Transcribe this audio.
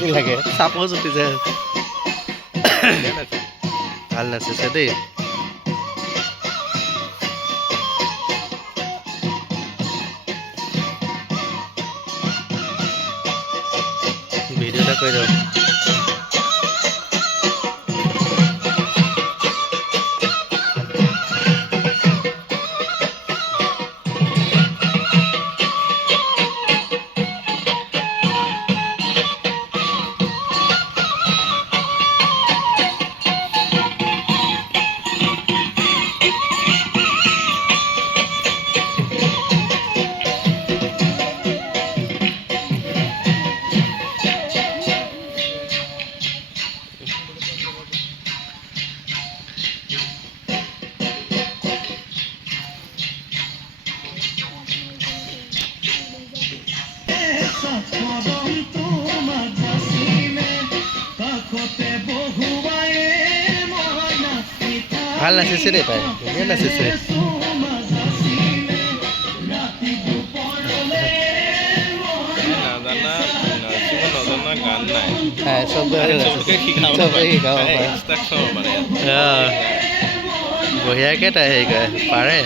ফূৰ্তি লাগে চাপৰ জুতি যায় ভাল নাচিছে দেই ভিডিঅ' এটা কৰি দিয়ক ভাল নাচিছে দেই তাই ধুনীয়া নাচিছে বঢ়িয়াকে তাই হেৰি কৰে পাৰে